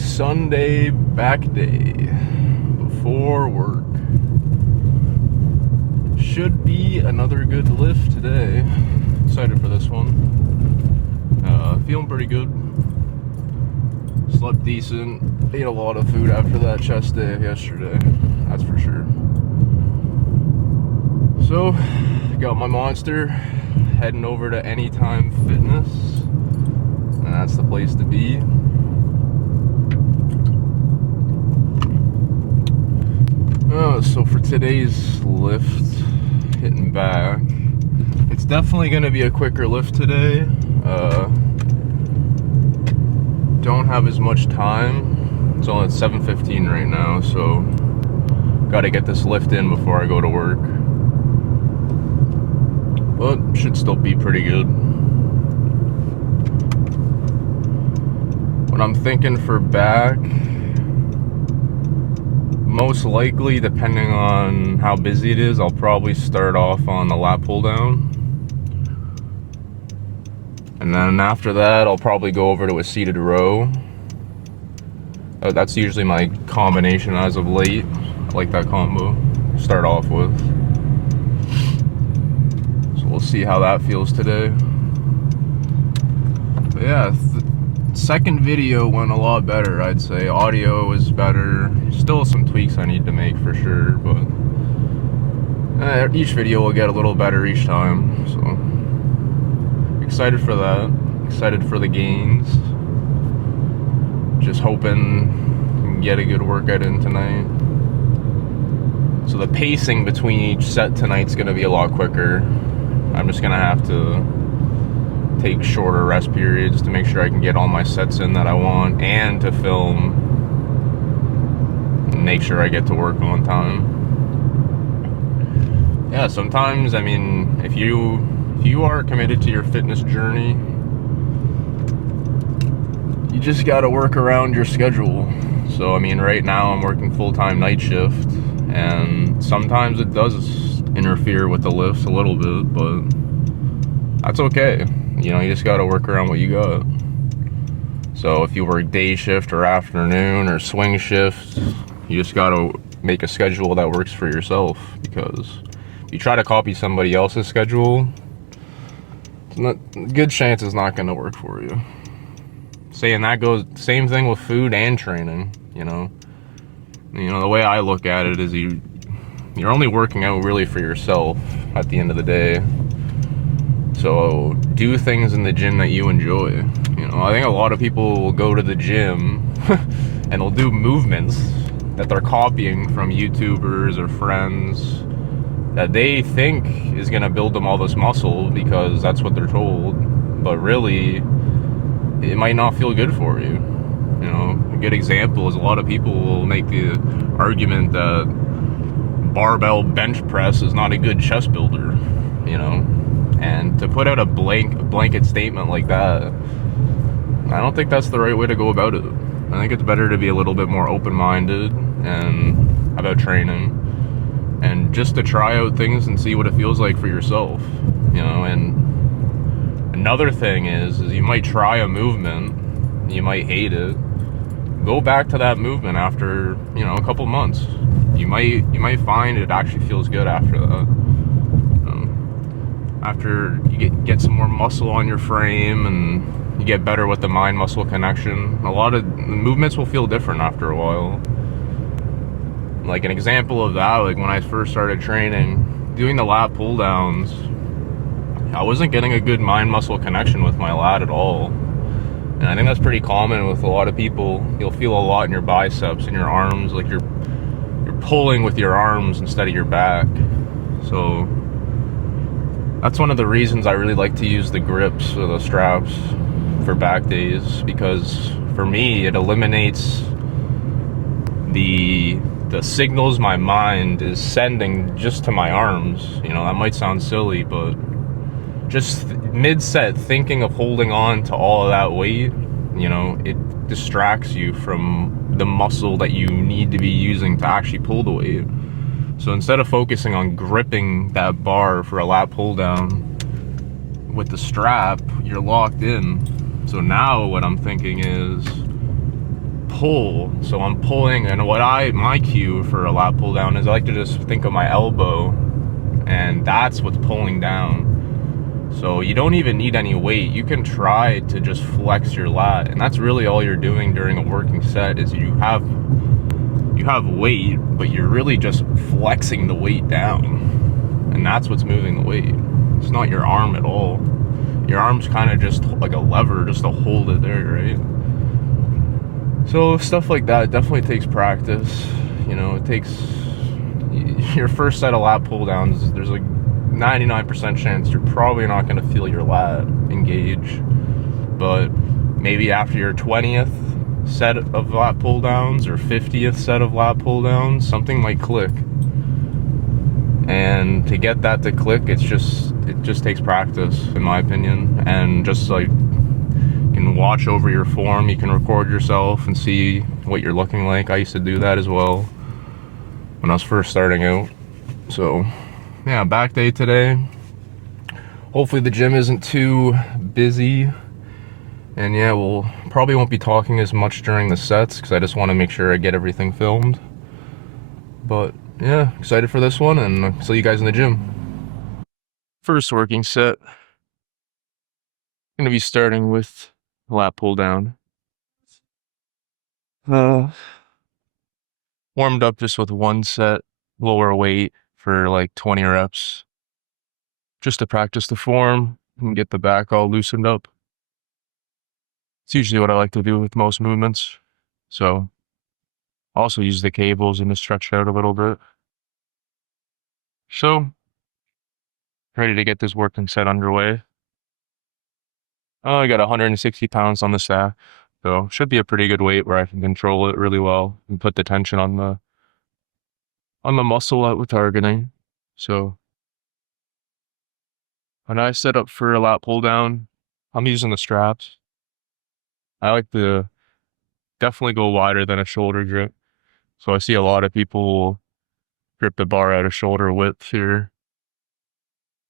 Sunday back day before work. Should be another good lift today. Excited for this one. Feeling pretty good. Slept decent. Ate a lot of food after that chest day yesterday. That's for sure. So, got my Monster. Heading over to Anytime Fitness. And that's the place to be. So for today's lift, hitting back, it's definitely going to be a quicker lift today. Don't have as much time. It's only at 7:15 right now, so got to get this lift in before I go to work. But should still be pretty good. What I'm thinking for back, most likely, depending on how busy it is, I'll probably start off on the lat pull down. And then after that, I'll probably go over to a seated row. That's usually my combination as of late. I like that combo to start off with. So we'll see how that feels today. But yeah, second video went a lot better, I'd say. Audio is better. Still some tweaks I need to make for sure, but each video will get a little better each time. So excited for that. Excited for the gains. Just hoping we can get a good workout in tonight. So the pacing between each set tonight's gonna be a lot quicker. I'm just gonna have to take shorter rest periods to make sure I can get all my sets in that I want, and to film and make sure I get to work on time. Yeah, sometimes, I mean, if you are committed to your fitness journey, you just got to work around your schedule. So, I mean, right now I'm working full-time night shift, and sometimes it does interfere with the lifts a little bit, but that's okay. You know, you just got to work around what you got. So if you work day shift or afternoon or swing shift, you just got to make a schedule that works for yourself, because if you try to copy somebody else's schedule, good chance it's not going to work for you. Saying that goes, same thing with food and training, you know. The way I look at it is you're only working out really for yourself at the end of the day. So do things in the gym that you enjoy. You know, I think a lot of people will go to the gym and they'll do movements that they're copying from YouTubers or friends that they think is going to build them all this muscle because that's what they're told. But really, it might not feel good for you. You know, a good example is a lot of people will make the argument that barbell bench press is not a good chest builder, you know. And to put out a blanket statement like that, I don't think that's the right way to go about it. I think it's better to be a little bit more open-minded and about training, and just to try out things and see what it feels like for yourself, you know. And another thing is you might try a movement, you might hate it. Go back to that movement after, you know, a couple months. You might find it actually feels good after that. After you get some more muscle on your frame and you get better with the mind-muscle connection, a lot of the movements will feel different after a while. Like an example of that, like when I first started training, doing the lat pull downs, I wasn't getting a good mind-muscle connection with my lat at all. And I think that's pretty common with a lot of people. You'll feel a lot in your biceps and your arms, like you're pulling with your arms instead of your back. So that's one of the reasons I really like to use the grips or the straps for back days, because for me it eliminates the signals my mind is sending just to my arms. You know, that might sound silly, but just mid-set thinking of holding on to all of that weight, you know, it distracts you from the muscle that you need to be using to actually pull the weight. So instead of focusing on gripping that bar for a lat pull down with the strap, you're locked in. So now what I'm thinking is pull. So I'm pulling, and my cue for a lat pull down is I like to just think of my elbow, and that's what's pulling down. So you don't even need any weight. You can try to just flex your lat, and that's really all you're doing during a working set is you have weight, but you're really just flexing the weight down, and that's what's moving the weight. It's not your arm at all. Your arm's kind of just like a lever just to hold it there, right? So stuff like that definitely takes practice. You know, it takes your first set of lat pull downs. There's like 99% chance you're probably not going to feel your lat engage, but maybe after your 20th set of lat pull downs or 50th set of lat pull downs, something might click. And to get that to click, it just takes practice, in my opinion. And just like, you can watch over your form, you can record yourself and see what you're looking like. I used to do that as well when I was first starting out. So yeah, back day today. Hopefully the gym isn't too busy. And yeah, we'll probably won't be talking as much during the sets because I just want to make sure I get everything filmed. But yeah, excited for this one, and I'll see you guys in the gym. First working set. Gonna be starting with lat pull down. Warmed up just with one set, lower weight for like 20 reps. Just to practice the form and get the back all loosened up. It's usually what I like to do with most movements. So also use the cables and to stretch out a little bit. So ready to get this working set underway. I got 160 pounds on the stack, so should be a pretty good weight where I can control it really well and put the tension on the muscle that we're targeting. So when I set up for a lat pull down, I'm using the straps. I like to definitely go wider than a shoulder grip. So I see a lot of people grip the bar at a shoulder width here,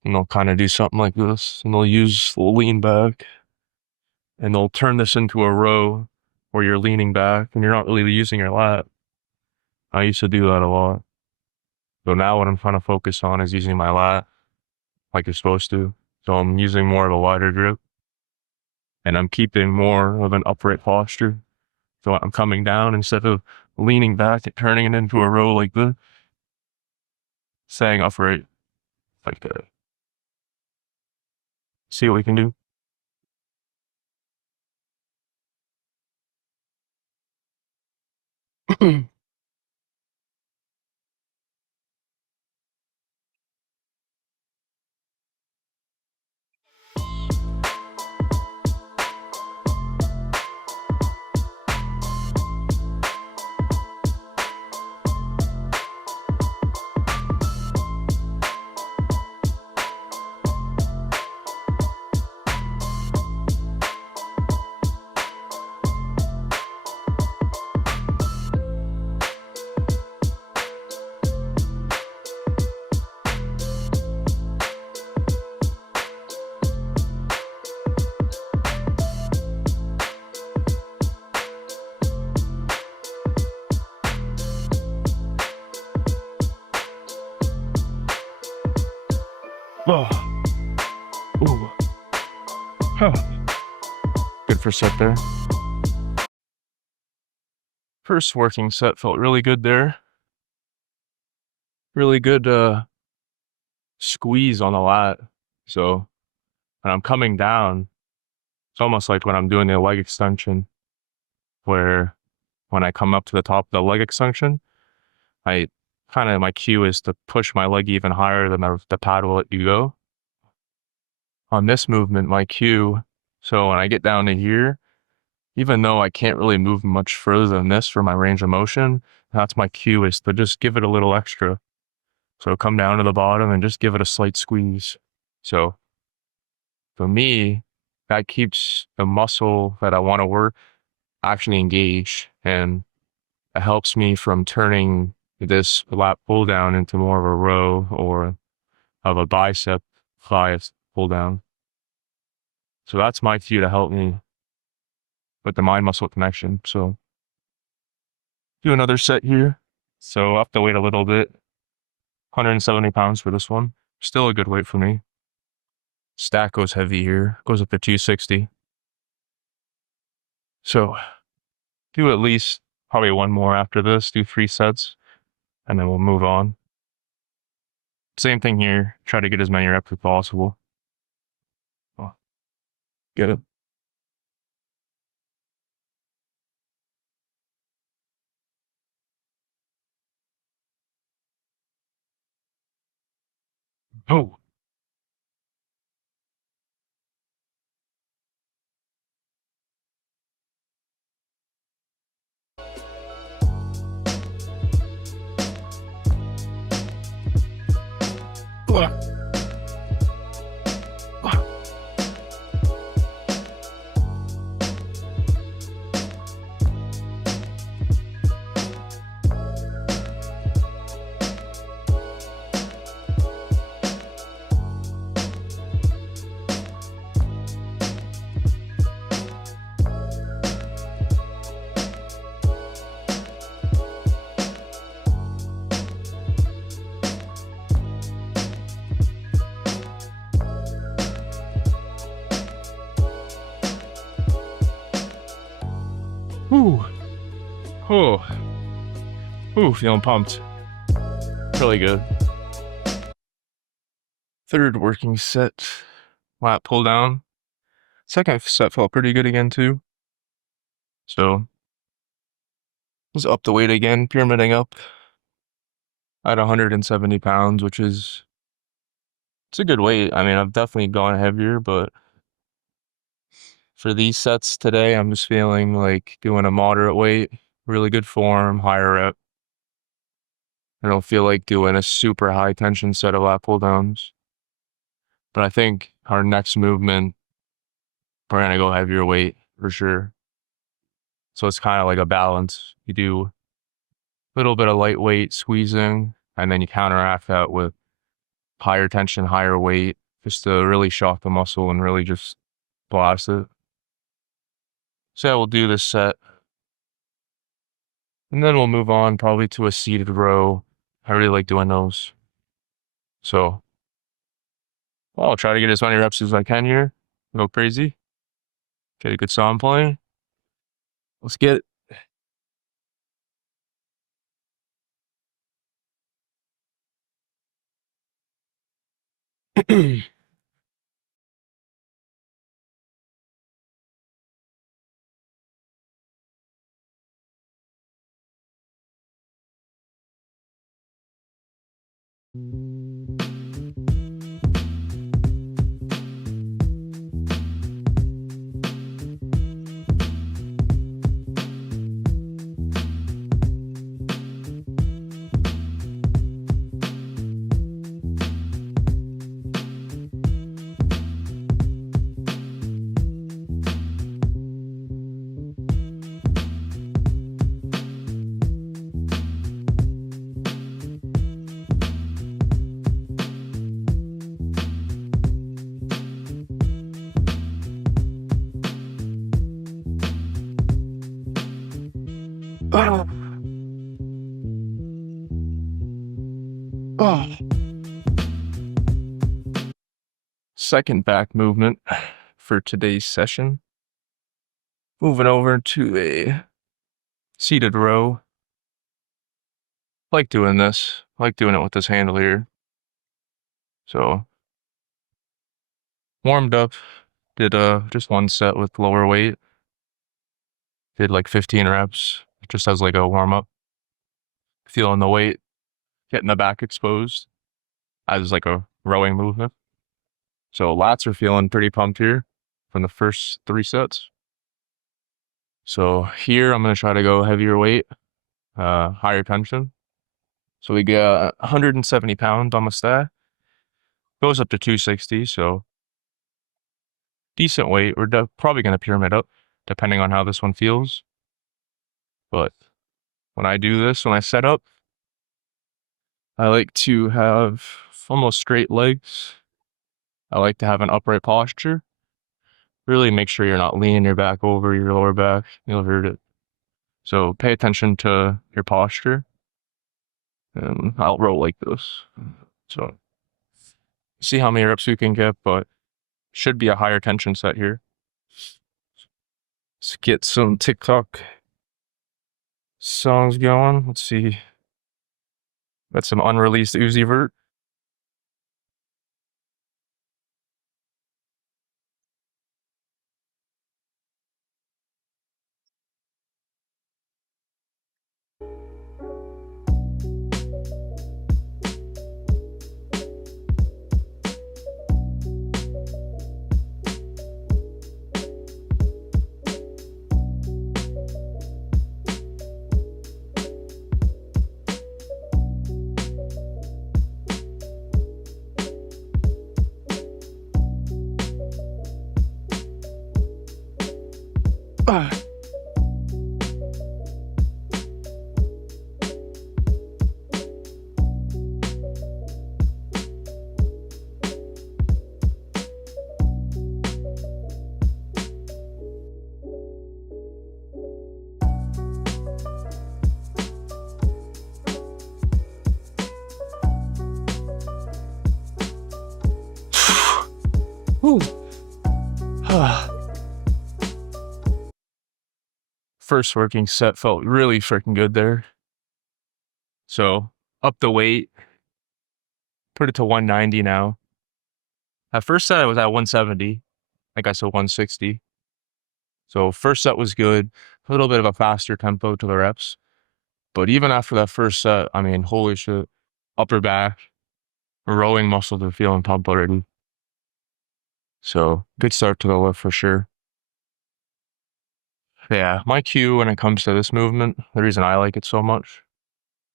and they'll kind of do something like this, and they'll lean back, and they'll turn this into a row where you're leaning back and you're not really using your lat. I used to do that a lot. So now what I'm trying to focus on is using my lat like you're supposed to. So I'm using more of a wider grip, and I'm keeping more of an upright posture. So I'm coming down instead of leaning back and turning it into a row like this, staying upright like that. See what we can do. Oh. Ooh. Huh. Good for set there. First working set felt really good there. Really good squeeze on the lat. So when I'm coming down, it's almost like when I'm doing the leg extension, where when I come up to the top of the leg extension, my cue is to push my leg even higher than the pad will let you go. On this movement, my cue, so when I get down to here, even though I can't really move much further than this for my range of motion, that's my cue, is to just give it a little extra. So come down to the bottom and just give it a slight squeeze. So for me, that keeps the muscle that I want to work actually engaged, and it helps me from turning this lat pull down into more of a row or of a bicep fly pull down. So that's my cue to help me with the mind muscle connection. So Do another set here. So I have to wait a little bit. 170 pounds for this one. Still a good weight for me. Stack goes heavy here. Goes up to 260. So do at least probably one more after this. Do 3 sets. And then we'll move on. Same thing here. Try to get as many reps as possible. Oh, get it. Oh. Ooh. Oh. Ooh, feeling pumped. Really good. Third working set. Lat pull down. Second set felt pretty good again too. So was up the weight again, pyramiding up at 170 pounds, which is it's a good weight. I mean, I've definitely gone heavier, but for these sets today, I'm just feeling like doing a moderate weight, really good form, higher rep. I don't feel like doing a super high tension set of lat pull downs. But I think our next movement, we're gonna go heavier weight for sure. So it's kind of like a balance. You do a little bit of lightweight squeezing, and then you counteract that with higher tension, higher weight, just to really shock the muscle and really just blast it. So yeah, we'll do this set. And then we'll move on probably to a seated row. I really like doing those. So well, I'll try to get as many reps as I can here. Go crazy. Get a good song playing. Let's get it. Oh. Oh. Second back movement for today's session. Moving over to a seated row. Like doing this. Like doing it with this handle here. So warmed up. Did just one set with lower weight. Did like 15 reps just as like a warm up. Feeling the weight, getting the back exposed as like a rowing movement. So lats are feeling pretty pumped here from the first 3 sets. So here I'm gonna try to go heavier weight, higher tension. So we get 170 pounds on the stack. Goes up to 260, so decent weight. We're probably gonna pyramid up, depending on how this one feels. But when I do this, when I set up, I like to have almost straight legs. I like to have an upright posture. Really make sure you're not leaning your back over your lower back. You'll hurt it. So pay attention to your posture. And I'll roll like this. So see how many reps we can get, but should be a higher tension set here. Let's get some TikTok songs going. Let's see. Got some unreleased Uzi Vert. First working set felt really freaking good there. So up the weight, put it to 190 now. At first set I was at 170. I got to 160. So first set was good. A little bit of a faster tempo to the reps. But even after that first set, I mean, holy shit. Upper back, rowing muscles are feeling pumped already. So good start to the lift for sure. Yeah, my cue when it comes to this movement, the reason I like it so much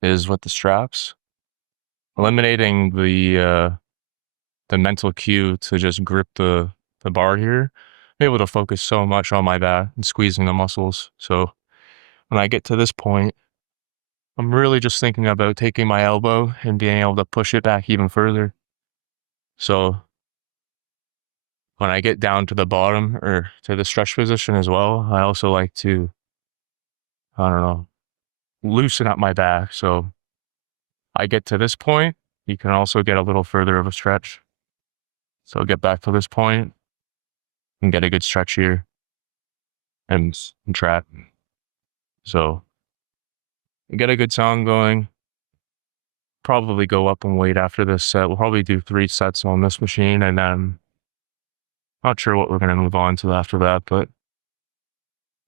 is with the straps. Eliminating the mental cue to just grip the bar here, I'm able to focus so much on my back and squeezing the muscles. So when I get to this point, I'm really just thinking about taking my elbow and being able to push it back even further. So when I get down to the bottom or to the stretch position as well, I also like to, I don't know, loosen up my back. So I get to this point, you can also get a little further of a stretch. So get back to this point and get a good stretch here and trap. So get a good song going. Probably go up in weight after this set. We'll probably do 3 sets on this machine, and then not sure what we're going to move on to after that, but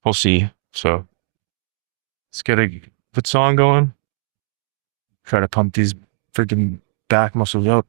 we'll see. So let's get a good song going. Try to pump these freaking back muscles up.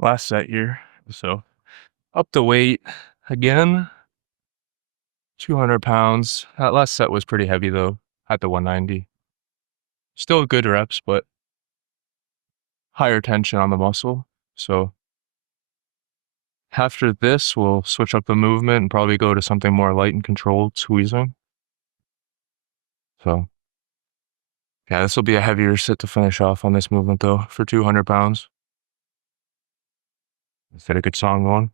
Last set here. So up the weight again. 200 pounds. That last set was pretty heavy though, at the 190. Still good reps, but higher tension on the muscle. So after this, we'll switch up the movement and probably go to something more light and controlled squeezing. So yeah, this will be a heavier sit to finish off on this movement though, for 200 pounds. Let's get a good song going.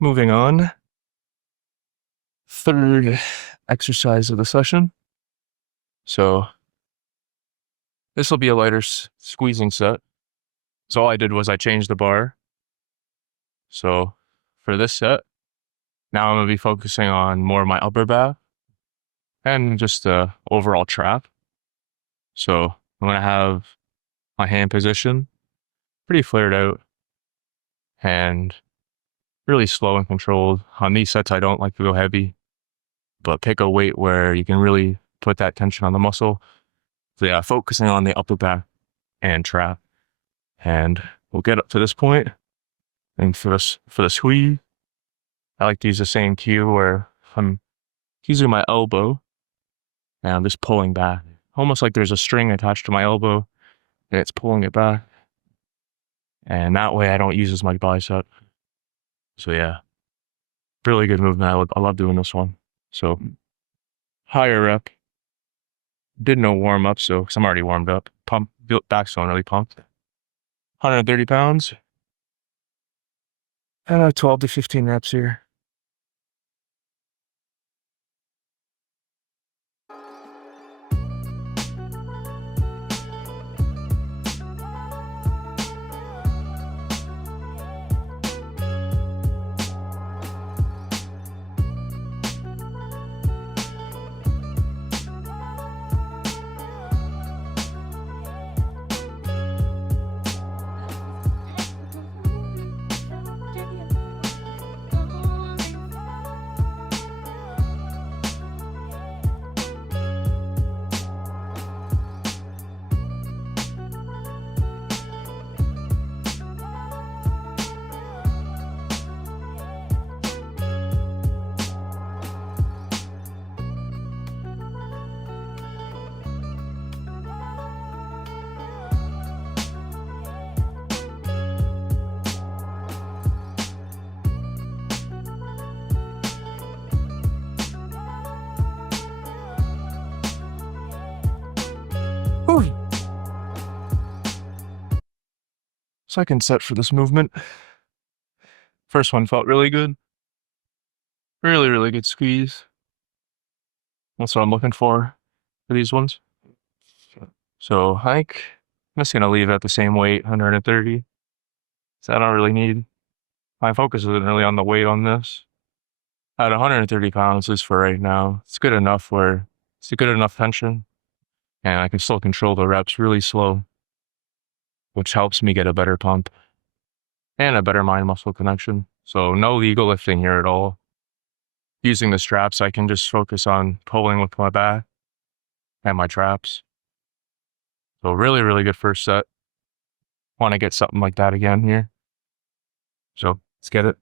Moving on. Third exercise of the session. So this will be a lighter squeezing set. So all I did was I changed the bar. So for this set, now I'm going to be focusing on more of my upper back and just the overall trap. So I'm going to have my hand position pretty flared out and really slow and controlled. On these sets, I don't like to go heavy, but pick a weight where you can really put that tension on the muscle. So yeah, focusing on the upper back and trap. And we'll get up to this point. And for the squeeze, I like to use the same cue where I'm using my elbow and I'm just pulling back. Almost like there's a string attached to my elbow and it's pulling it back. And that way I don't use as much bicep. So yeah, really good movement. I love doing this one. So higher rep. Did no warm up, so because I'm already warmed up. Pump, back's feeling really pumped. 130 pounds. And 12 to 15 reps here. Second set for this movement. First one felt really good. Really, really good squeeze. That's what I'm looking for these ones. So I think I'm just gonna leave it at the same weight, 130. So I don't really need, my focus isn't really on the weight on this. At 130 pounds, at least for right now, it's good enough where it's a good enough tension and I can still control the reps really slow, which helps me get a better pump and a better mind muscle connection. So no legal lifting here at all. Using the straps, I can just focus on pulling with my back and my traps. So really, really good first set. Want to get something like that again here. So let's get it.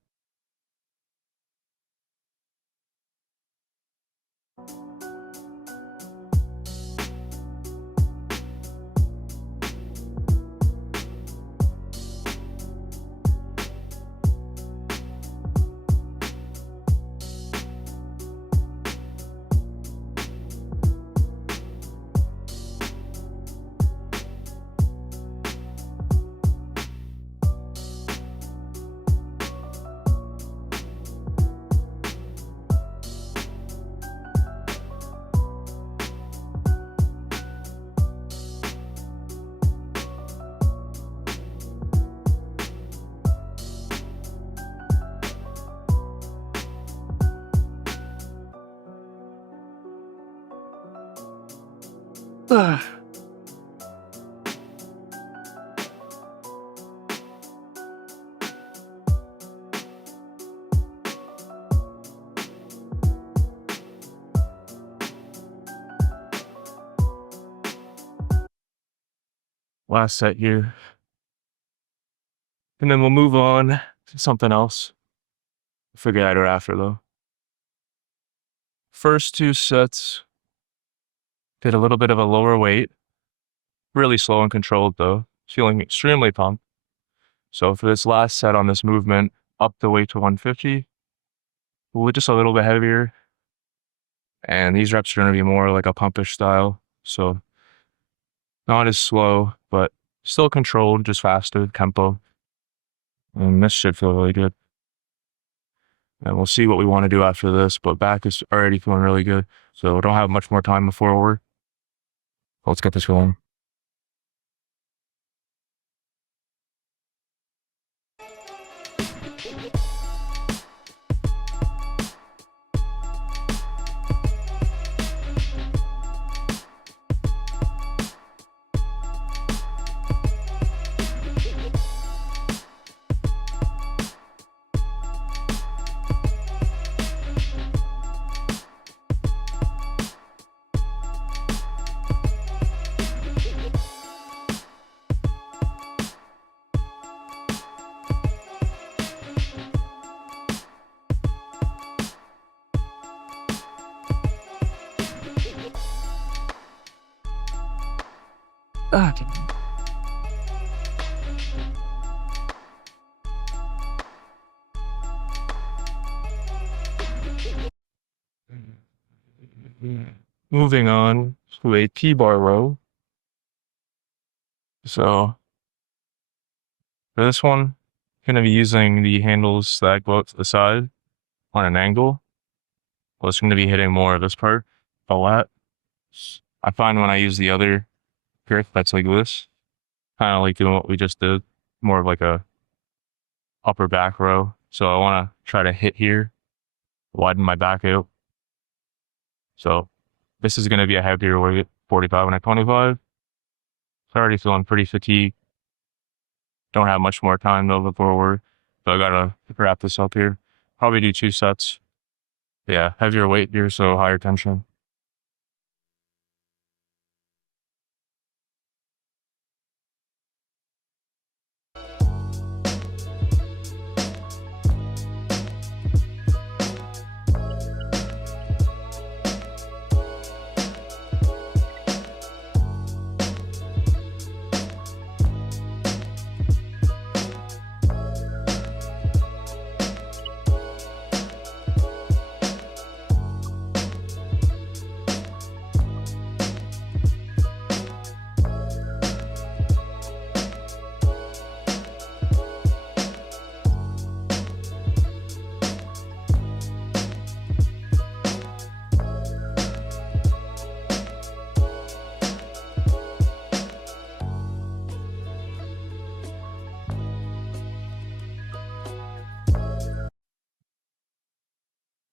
Last set here. And then we'll move on to something else. Figure that out after though. First two sets did a little bit of a lower weight. Really slow and controlled though. Feeling extremely pumped. So for this last set on this movement, up the weight to 150. We'll just a little bit heavier. And these reps are going to be more like a pumpish style. So not as slow, but still controlled, just faster tempo. And this should feel really good. And we'll see what we want to do after this, but back is already feeling really good. So we don't have much more time before we're. Let's get this going. Okay. Moving on to a T-bar row. So for this one, I'm going to be using the handles that go out to the side on an angle. Well, it's going to be hitting more of this part a lot. I find when I use the other grip that's like this, kind of like doing what we just did, more of like a upper back row. So I want to try to hit here, widen my back out. So this is going to be a heavier weight, 45 and a 25. So already feeling pretty fatigued. Don't have much more time though before we're, so I gotta wrap this up here. Probably do 2 sets. Yeah, heavier weight here, so higher tension.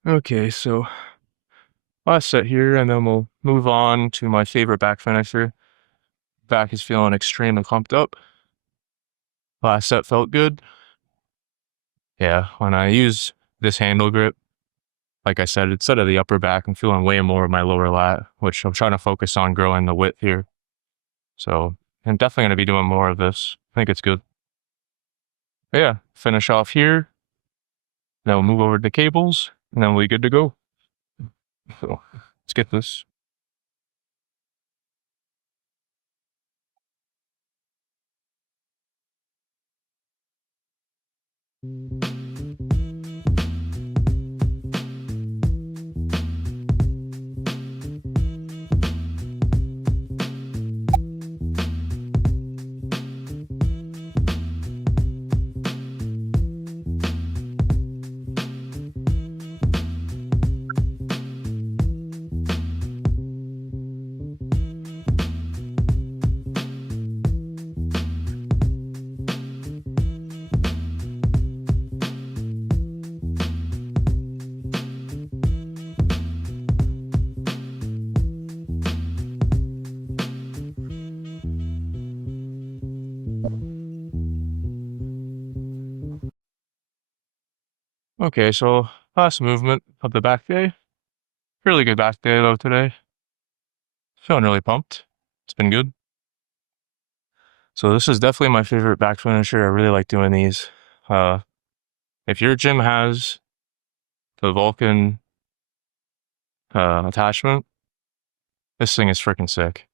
Okay, so last set here, and then we'll move on to my favorite back finisher. Back is feeling extremely pumped up. Last set felt good. Yeah, when I use this handle grip, like I said, instead of the upper back, I'm feeling way more of my lower lat, which I'm trying to focus on growing the width here. So I'm definitely going to be doing more of this. I think it's good. But yeah, finish off here. Then we'll move over to the cables, and then we'll be good to go. So let's get this. Okay, so last movement of the back day. Really good back day though today. Feeling really pumped. It's been good. So this is definitely my favorite back finisher. I really like doing these. If your gym has the Vulcan attachment, this thing is freaking sick.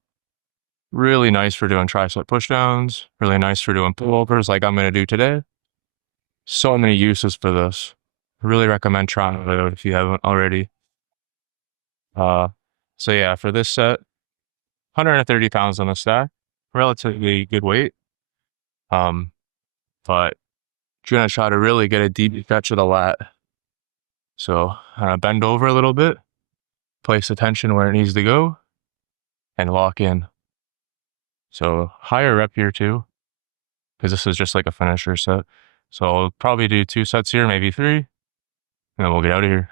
Really nice for doing tricep pushdowns. Really nice for doing pullovers like I'm going to do today. So many uses for this. I really recommend trying it out if you haven't already. So yeah, for this set, 130 pounds on the stack, relatively good weight. But you're gonna try to really get a deep stretch of the lat. So bend over a little bit, place the tension where it needs to go, and lock in. So higher rep here too, because this is just like a finisher set. So I'll probably do 2 sets here, maybe 3, and then we'll get out of here.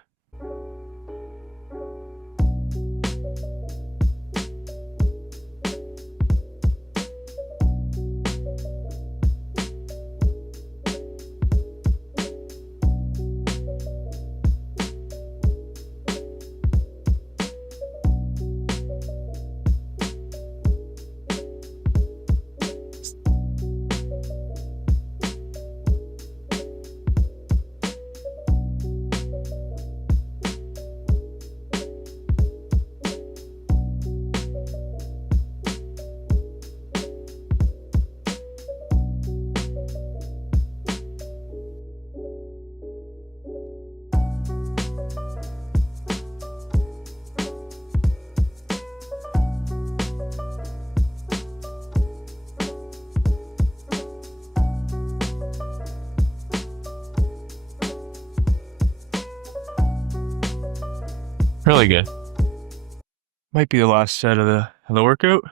Really good. Might be the last set of the workout.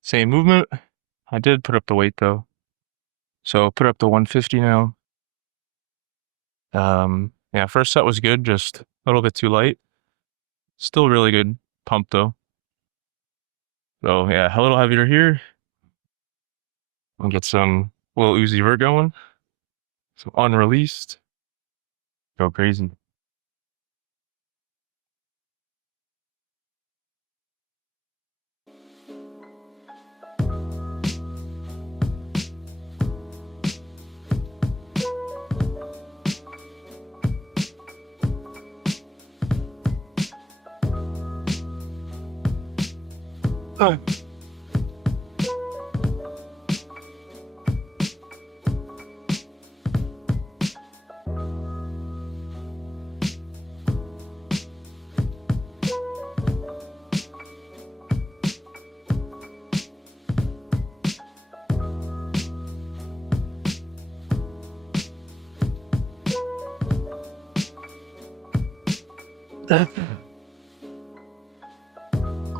Same movement. I did put up the weight though. So put up the 150 now. Yeah, first set was good, just a little bit too light. Still really good pump though. So yeah, a little heavier here. I'll get some little Uzi Vert going. So unreleased. Go crazy.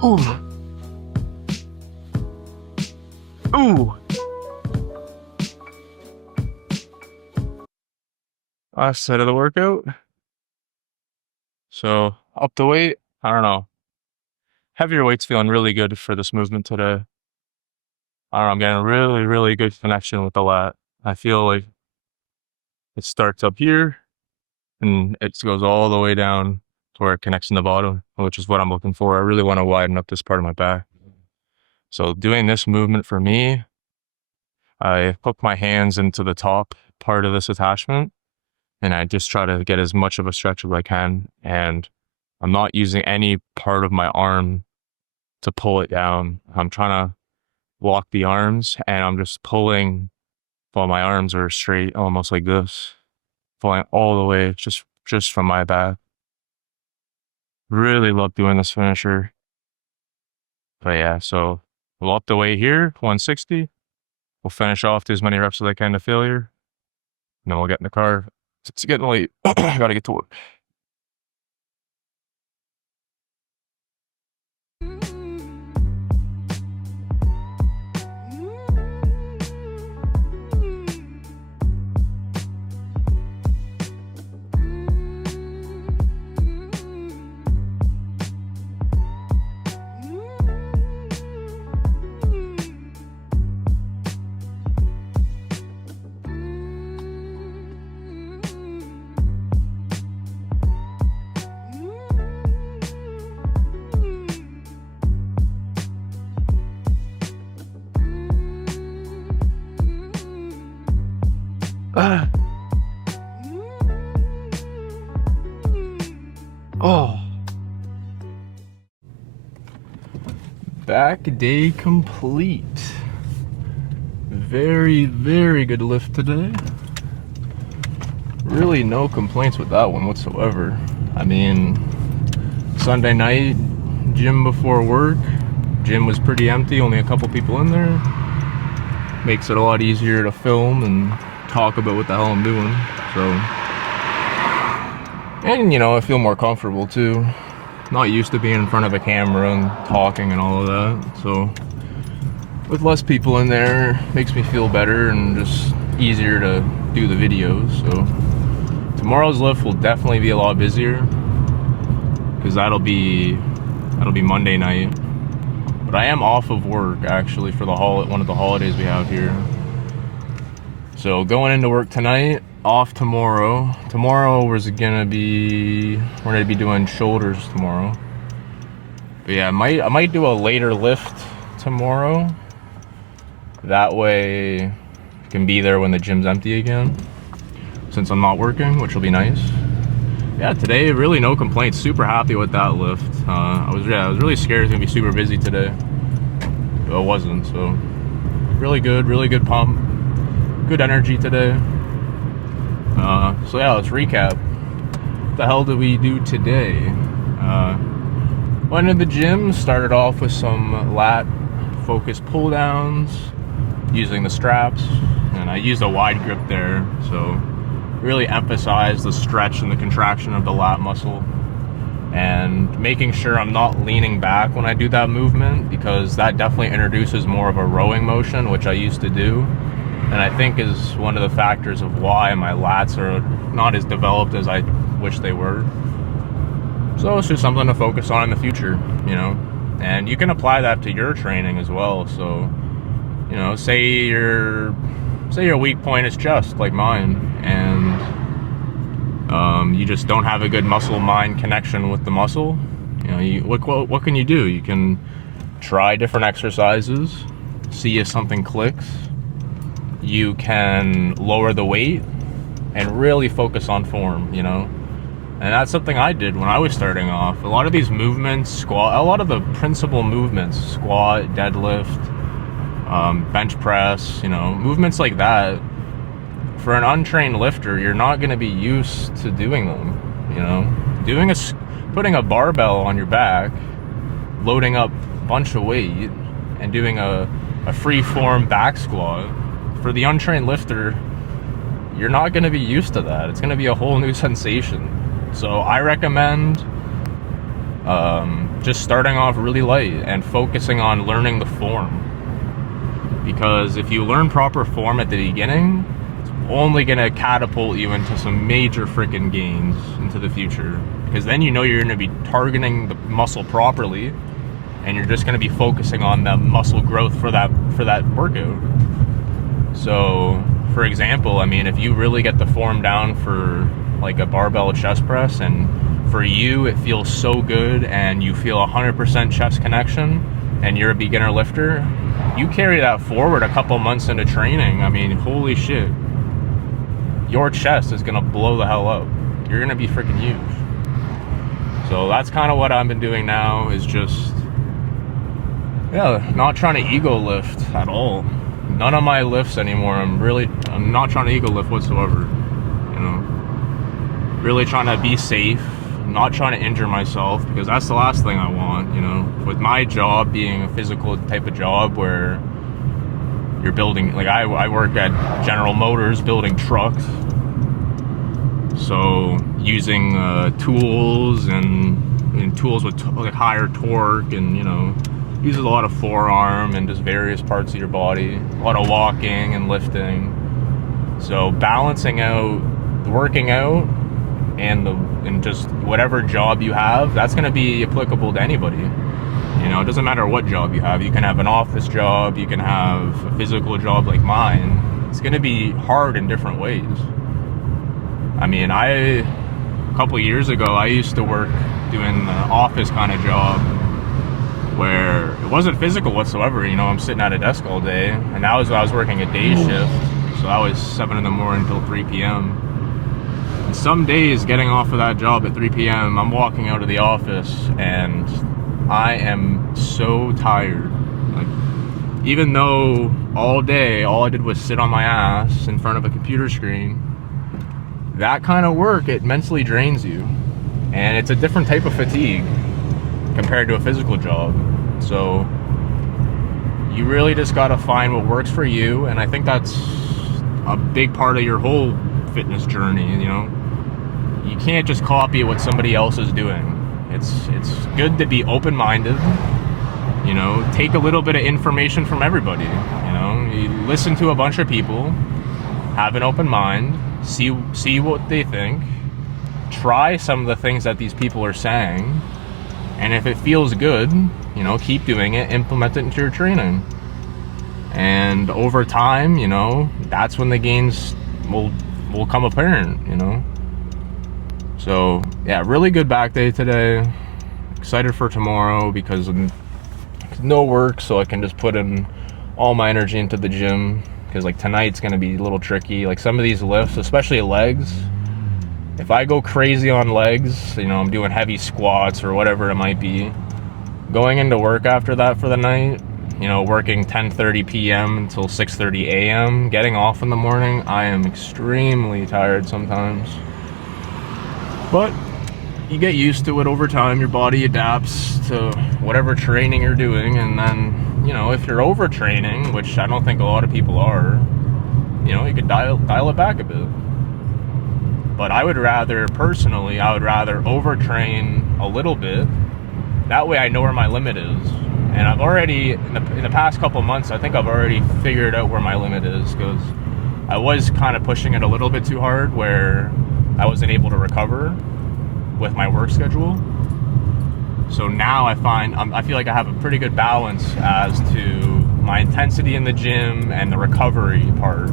Ooh. Ooh. Last set of the workout. So up the weight, I don't know. Heavier weight's feeling really good for this movement today. I don't know, I'm getting really, really good connection with the lat. I feel like it starts up here and it goes all the way down to where it connects in the bottom, which is what I'm looking for. I really want to widen up this part of my back. So doing this movement for me, I hook my hands into the top part of this attachment and I just try to get as much of a stretch as I can. And I'm not using any part of my arm to pull it down. I'm trying to lock the arms and I'm just pulling while my arms are straight, almost like this, pulling all the way just from my back. Really love doing this finisher. But yeah, so we'll up the weight here, 160. We'll finish off, do as many reps as I can to failure. And then we'll get in the car. It's getting late. I gotta get to work. Oh. Back day complete. Very, very good lift today. Really no complaints with that one whatsoever. I mean, Sunday night, gym before work. Gym was pretty empty, only a couple people in there. Makes it a lot easier to film and talk about what the hell I'm doing. So, and you know, I feel more comfortable too. Not used to being in front of a camera and talking and all of that. So, with less people in there, makes me feel better and just easier to do the videos. So, tomorrow's lift will definitely be a lot busier because that'll be Monday night. But I am off of work actually for one of the holidays we have here. So going into work tonight, off tomorrow. Tomorrow we're gonna be doing shoulders tomorrow. But yeah, I might do a later lift tomorrow. That way I can be there when the gym's empty again, since I'm not working, which will be nice. Yeah, today really no complaints. Super happy with that lift. I was really scared it was gonna be super busy today, but it wasn't. So really good pump, good energy today. So yeah, let's recap. What the hell did we do today? Went to the gym. Started off with some lat focused pull downs using the straps, and I used a wide grip there. So really emphasize the stretch and the contraction of the lat muscle, and making sure I'm not leaning back when I do that movement, because that definitely introduces more of a rowing motion, which I used to do, and I think is one of the factors of why my lats are not as developed as I wish they were. So it's just something to focus on in the future, you know, and you can apply that to your training as well. So, you know, say your weak point is chest, like mine, and you just don't have a good muscle-mind connection with the muscle. You know, what can you do? You can try different exercises, see if something clicks. You can lower the weight and really focus on form, you know. And that's something I did when I was starting off. A lot of these movements, a lot of the principal movements, squat, deadlift, bench press, you know, movements like that, for an untrained lifter, you're not going to be used to doing them, you know. Putting a barbell on your back, loading up a bunch of weight, and doing a free form back squat, for the untrained lifter, you're not going to be used to that. It's going to be a whole new sensation. So I recommend just starting off really light and focusing on learning the form. Because if you learn proper form at the beginning, it's only going to catapult you into some major freaking gains into the future. Because then you know you're going to be targeting the muscle properly, and you're just going to be focusing on the muscle growth for that workout. So, for example, I mean, if you really get the form down for like a barbell chest press, and for you it feels so good and you feel 100% chest connection, and you're a beginner lifter, you carry that forward a couple months into training, I mean, holy shit, your chest is gonna blow the hell up. You're gonna be freaking huge. So that's kind of what I've been doing now, is just, yeah, not trying to ego lift at all. None of my lifts anymore, I'm not trying to ego lift whatsoever, you know. Really trying to be safe, not trying to injure myself, because that's the last thing I want, you know. With my job being a physical type of job where you're building, like I work at General Motors building trucks, so using tools and tools with like higher torque, and you know, uses a lot of forearm and just various parts of your body, a lot of walking and lifting. So balancing out working out and just whatever job you have, that's going to be applicable to anybody. You know, it doesn't matter what job you have. You can have an office job, you can have a physical job like mine. It's going to be hard in different ways. I mean, a couple of years ago, I used to work doing an office kind of job where it wasn't physical whatsoever. You know, I'm sitting at a desk all day, and that was when I was working a day shift. So that was 7 in the morning till 3 p.m. And some days getting off of that job at 3 p.m., I'm walking out of the office and I am so tired. Like, even though all day, all I did was sit on my ass in front of a computer screen, that kind of work, it mentally drains you. And it's a different type of fatigue compared to a physical job. So you really just gotta find what works for you, and I think that's a big part of your whole fitness journey, you know? You can't just copy what somebody else is doing. It's good to be open-minded, you know, take a little bit of information from everybody, you know? You listen to a bunch of people, have an open mind, see what they think, try some of the things that these people are saying, and if it feels good, you know, keep doing it, implement it into your training. And over time, you know, that's when the gains will come apparent, you know. So yeah, really good back day today. Excited for tomorrow because no work, so I can just put in all my energy into the gym. Because like tonight's gonna be a little tricky. Like some of these lifts, especially legs, if I go crazy on legs, you know, I'm doing heavy squats or whatever it might be, going into work after that for the night, you know, working 10:30 p.m. until 6:30 a.m., getting off in the morning, I am extremely tired sometimes. But you get used to it over time. Your body adapts to whatever training you're doing, and then, you know, if you're overtraining, which I don't think a lot of people are, you know, you could dial it back a bit. But I would rather, personally, overtrain a little bit. That way I know where my limit is. And I've already, in the past couple months, I think I've already figured out where my limit is, because I was kind of pushing it a little bit too hard where I wasn't able to recover with my work schedule. So now I feel like I have a pretty good balance as to my intensity in the gym and the recovery part.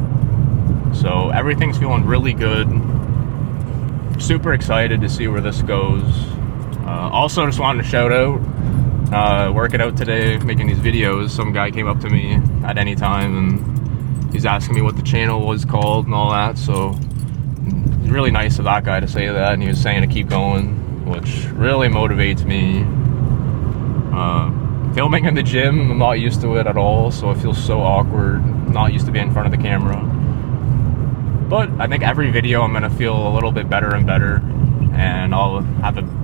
So everything's feeling really good. Super excited to see where this goes. Also just wanted to shout out, working out today, making these videos, some guy came up to me at any time and he's asking me what the channel was called and all that, so it's really nice of that guy to say that, and he was saying to keep going, which really motivates me. Filming in the gym, I'm not used to it at all, so it feels so awkward, not used to being in front of the camera. But I think every video I'm gonna feel a little bit better and better, and I'll have an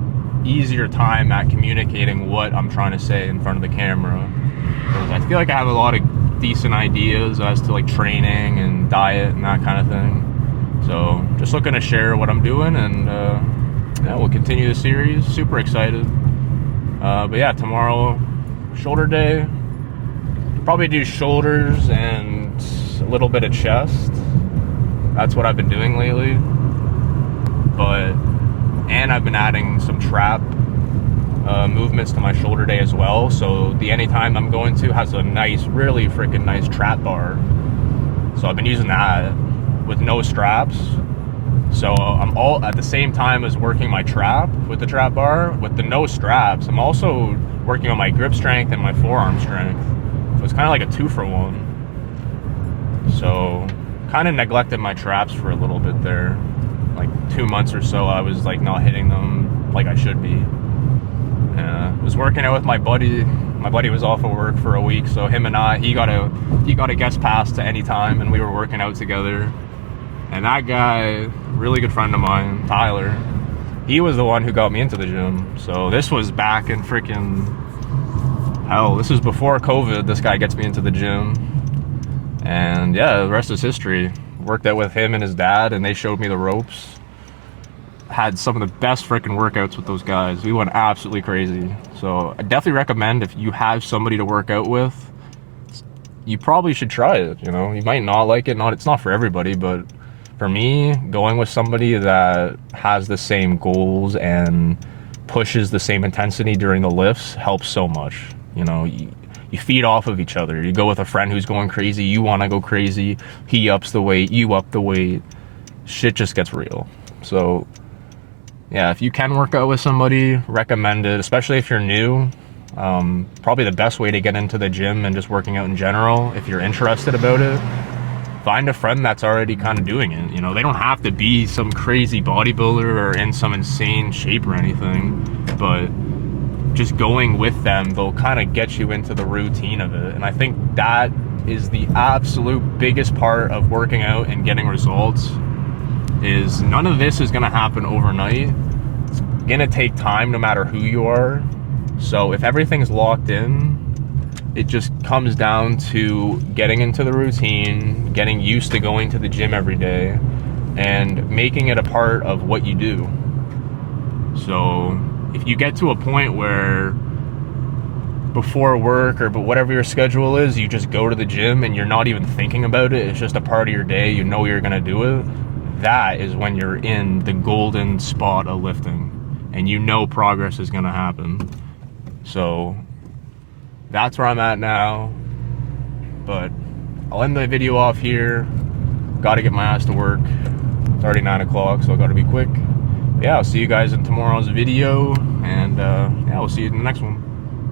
easier time at communicating what I'm trying to say in front of the camera. Because I feel like I have a lot of decent ideas as to like training and diet and that kind of thing. So just looking to share what I'm doing, and yeah, we'll continue the series. Super excited. But yeah, tomorrow, shoulder day. Probably do shoulders and a little bit of chest. That's what I've been doing lately. And I've been adding some trap movements to my shoulder day as well. So the Anytime I'm going to has a nice, really freaking nice trap bar. So I've been using that with no straps. So I'm all at the same time as working my trap with the trap bar, with the no straps, I'm also working on my grip strength and my forearm strength. So it's kind of like a 2-for-1. So kind of neglected my traps for a little bit there. Like 2 months or so, I was like not hitting them like I should be. Was working out with my buddy. My buddy was off of work for a week, so him and he got a guest pass to Anytime, and we were working out together. And that guy, really good friend of mine, Tyler, he was the one who got me into the gym. So this was back in freaking hell. This was before COVID. This guy gets me into the gym, and yeah, the rest is history. Worked out with him and his dad, and they showed me the ropes. Had some of the best freaking workouts with those guys. We went absolutely crazy. So I definitely recommend, if you have somebody to work out with, you probably should try it. You know, you might not like it. It's not for everybody, but for me, going with somebody that has the same goals and pushes the same intensity during the lifts helps so much. You know, you feed off of each other. You go with a friend who's going crazy, you want to go crazy. He ups the weight, you up the weight. Shit just gets real. So yeah, if you can work out with somebody, recommend it, especially if you're new. Probably the best way to get into the gym and just working out in general, if you're interested about it. find a friend that's already kind of doing it. You know, they don't have to be some crazy bodybuilder or in some insane shape or anything, but just going with them, they'll kind of get you into the routine of it. And I think that is the absolute biggest part of working out and getting results. Is none of this is going to happen overnight. It's going to take time no matter who you are. So if everything's locked in, it just comes down to getting into the routine, getting used to going to the gym every day, and making it a part of what you do. So if you get to a point where before work or whatever your schedule is, you just go to the gym and you're not even thinking about it, it's just a part of your day, you know you're gonna do it, that is when you're in the golden spot of lifting and you know progress is gonna happen. So that's where I'm at now, but I'll end the video off here. Gotta get my ass to work. It's already 9 o'clock, so I gotta be quick. Yeah, I'll see you guys in tomorrow's video, and yeah, we'll see you in the next one.